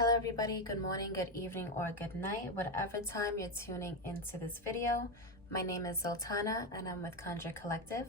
Hello everybody, good morning, good evening, or good night, whatever time you're tuning into this video. My name is Zultana and I'm with Conjure Collective.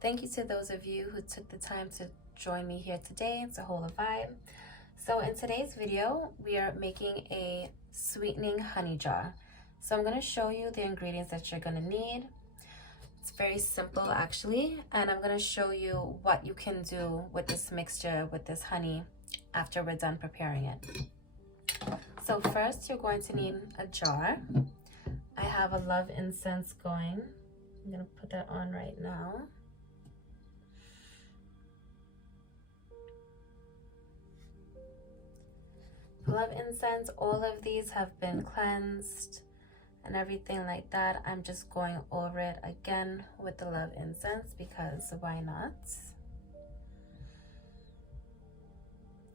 Thank you to those of you who took the time to join me here today to hold a vibe. So in today's video, we are making a sweetening honey jar. So I'm going to show you the ingredients that you're going to need. It's very simple actually, and I'm going to show you what you can do with this mixture, with this honey, after we're done preparing it. So first you're going to need a jar. I have a love incense going. I'm going to put that on right now. Love incense, all of these have been cleansed and everything like that. I'm just going over it again with the love incense because why not?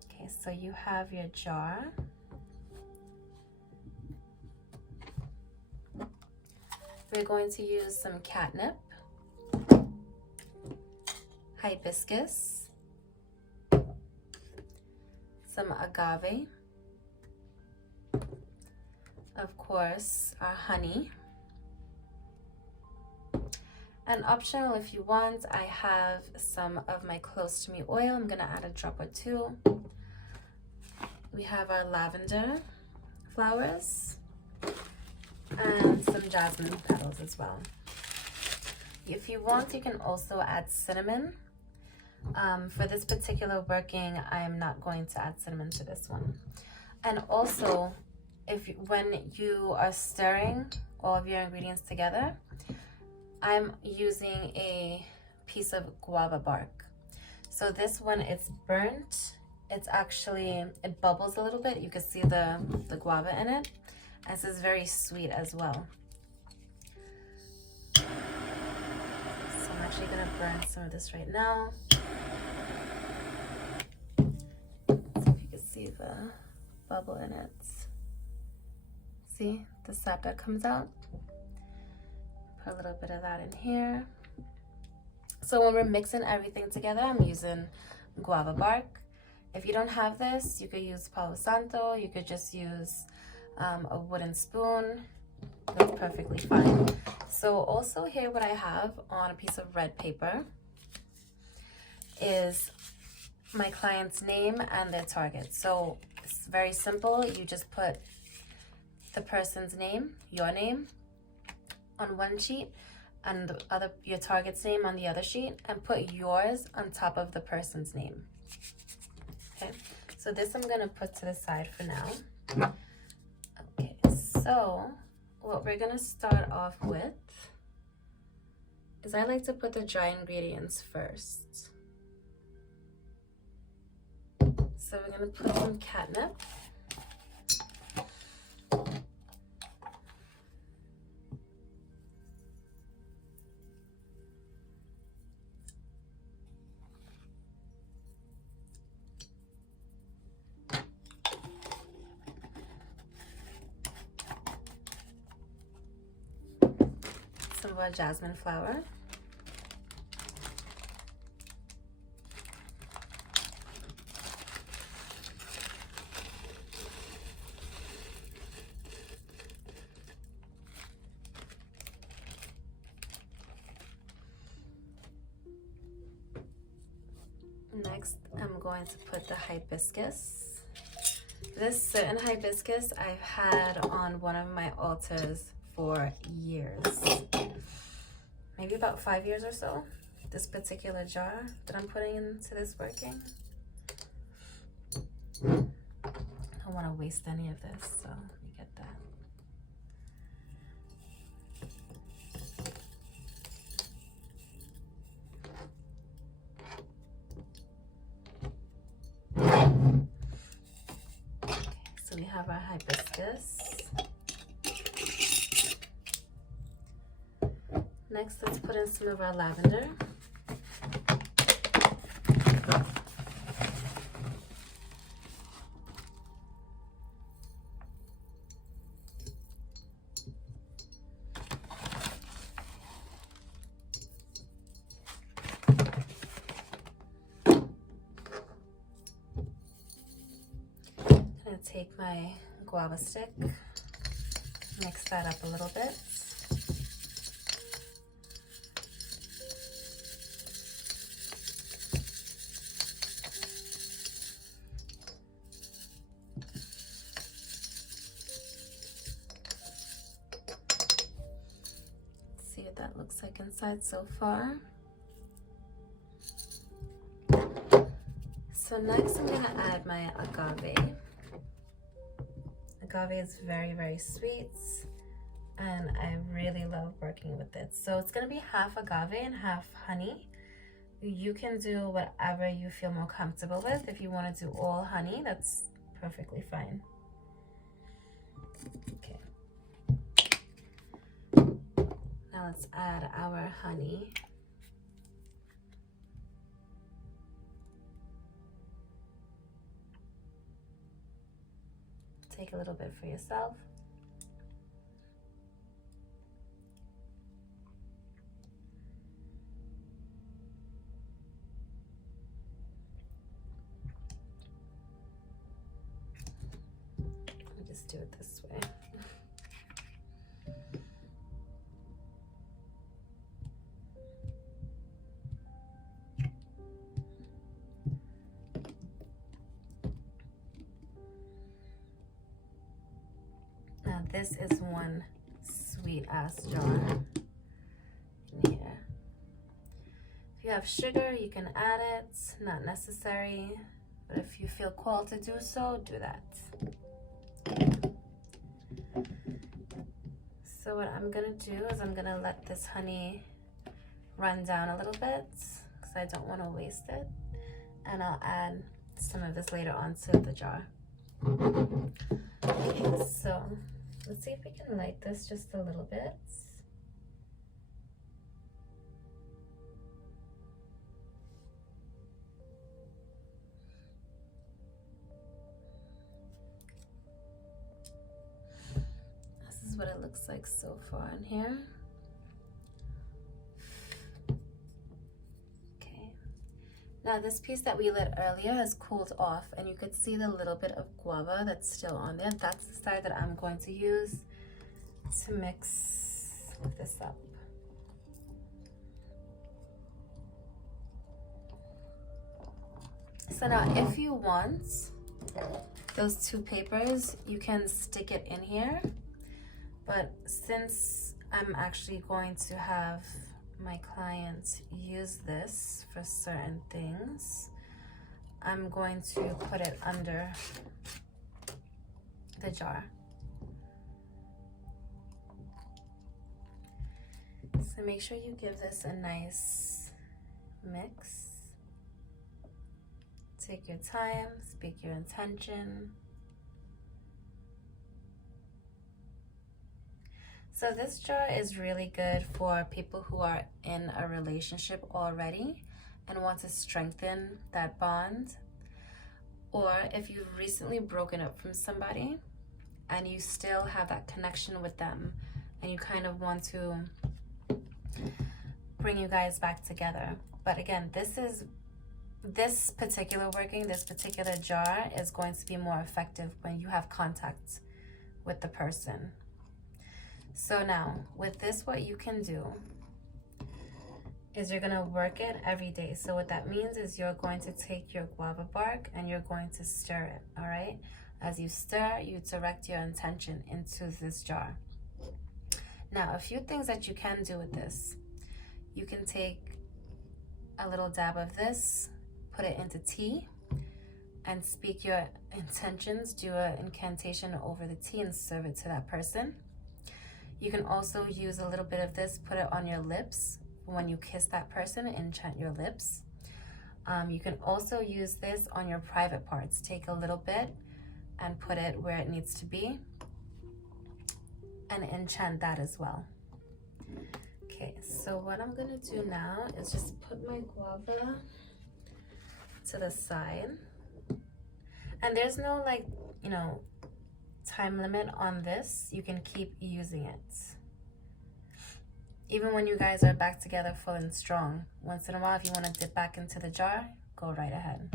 Okay, so you have your jar. We're going to use some catnip, hibiscus, some agave, of course, our honey, and optional if you want, I have some of my close to me oil. I'm gonna add a drop or two. We have our lavender flowers and some jasmine petals as well. If you want, you can also add cinnamon. For this particular working, I'm not going to add cinnamon to this one. And also, when you are stirring all of your ingredients together, I'm using a piece of guava bark. So this one, it's burnt. It's actually, it bubbles a little bit. You can see the guava in it. And this is very sweet as well. So I'm actually gonna burn some of this right now. So if you can see the bubble in it. See the sap that comes out? Put a little bit of that in here. So when we're mixing everything together, I'm using guava bark. If you don't have this, you could use Palo Santo. You could just use a wooden spoon. That's perfectly fine. So also here, what I have on a piece of red paper is my client's name and their target. So it's very simple. You just put the person's name, your name, on one sheet, and your target's name on the other sheet, and put yours on top of the person's name. Okay, so this I'm gonna put to the side for now. Okay, so what we're gonna start off with is I like to put the dry ingredients first. So we're gonna put some catnip. Some of our jasmine flower. Next, I'm going to put the hibiscus. This certain hibiscus I've had on one of my altars for years, maybe about 5 years or so. This particular jar that I'm putting into this working, I don't want to waste any of this, so let me get that. Okay, so we have our hibiscus. Next, let's put in some of our lavender. take my guava stick, mix that up a little bit. See what that looks like inside so far. So next I'm gonna add my agave. Agave is very, very sweet, and I really love working with it. So it's gonna be half agave and half honey. You can do whatever you feel more comfortable with. If you want to do all honey, that's perfectly fine. Okay. Now let's add our honey. Take a little bit for yourself. I'll just do it this way. Now this is one sweet ass jar in here. If you have sugar, you can add it, not necessary, but if you feel called to do so, do that. So what I'm gonna do is I'm gonna let this honey run down a little bit because I don't want to waste it, and I'll add some of this later onto the jar. Okay, so let's see if we can light this just a little bit. This is what it looks like so far in here. Okay. Now this piece that we lit earlier has cooled off, and you could see the little bit of guava that's still on there. That's the side that I'm going to use to mix this up. So now if you want those two papers, you can stick it in here. But since I'm actually going to have my client use this for certain things, I'm going to put it under the jar. So make sure you give this a nice mix. Take your time, speak your intention. So this jar is really good for people who are in a relationship already and want to strengthen that bond, or if you've recently broken up from somebody and you still have that connection with them and you kind of want to bring you guys back together. But again, this particular jar is going to be more effective when you have contact with the person. So now with this, what you can do is you're gonna work it every day. So what that means is you're going to take your guava bark and you're going to stir it, all right? As you stir, you direct your intention into this jar. Now, a few things that you can do with this. You can take a little dab of this, put it into tea, and speak your intentions, do an incantation over the tea and serve it to that person. You can also use a little bit of this, put it on your lips. When you kiss that person, enchant your lips. You can also use this on your private parts. Take a little bit and put it where it needs to be and enchant that as well. Okay, so what I'm gonna do now is just put my guava to the side. And there's no time limit on this. You can keep using it. Even when you guys are back together full and strong. Once in a while, if you want to dip back into the jar, go right ahead.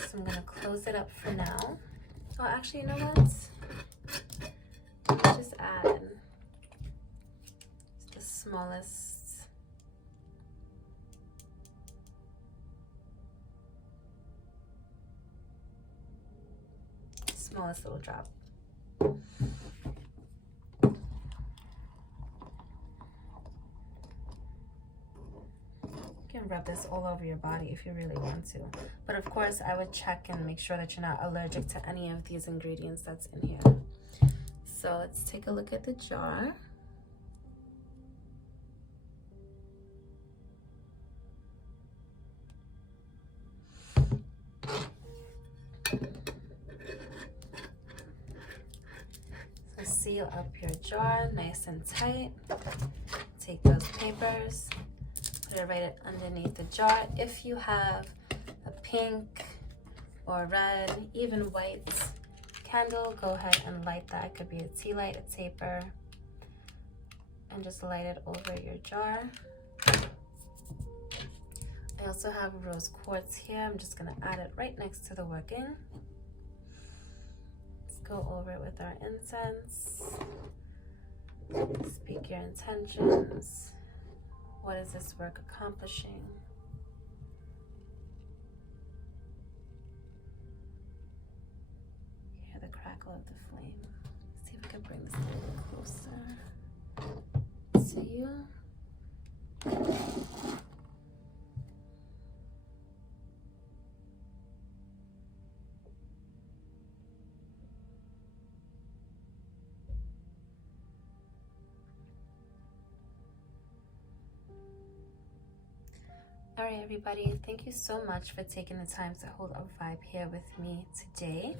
So I'm gonna close it up for now. Oh, actually, you know what? Just add the smallest. Smallest little drop. You can rub this all over your body if you really want to. But of course, I would check and make sure that you're not allergic to any of these ingredients that's in here. So let's take a look at the jar. So seal up your jar nice and tight. Take those papers, put it right underneath the jar. If you have a pink or red, even white candle, go ahead and light that. It could be a tea light, a taper, and just light it over your jar. I also have rose quartz here. I'm just gonna add it right next to the working. Let's go over it with our incense. Speak your intentions. What is this work accomplishing? Hear the crackle of the flame. Let's see if we can bring this a little closer to you. All right, everybody, thank you so much for taking the time to hold a vibe here with me today.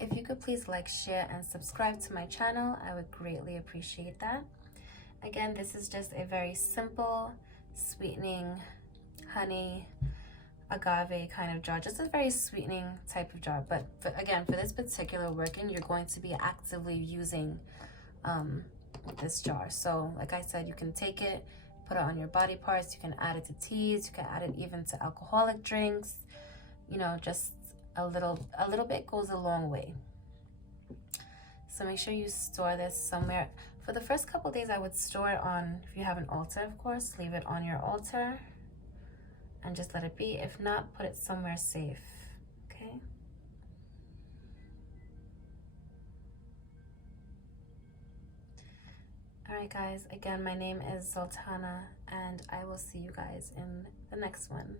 If you could please like, share, and subscribe to my channel, I would greatly appreciate that. Again, this is just a very simple sweetening honey agave kind of jar, just a very sweetening type of jar. But again, for this particular working, you're going to be actively using this jar. So like I said, you can take it, put it on your body parts, you can add it to teas, you can add it even to alcoholic drinks. You know, just a little bit goes a long way. So make sure you store this somewhere. For the first couple days, I would store it on, if you have an altar, of course, leave it on your altar and just let it be. If not, put it somewhere safe, okay? All right, guys, again, my name is Zultana, and I will see you guys in the next one.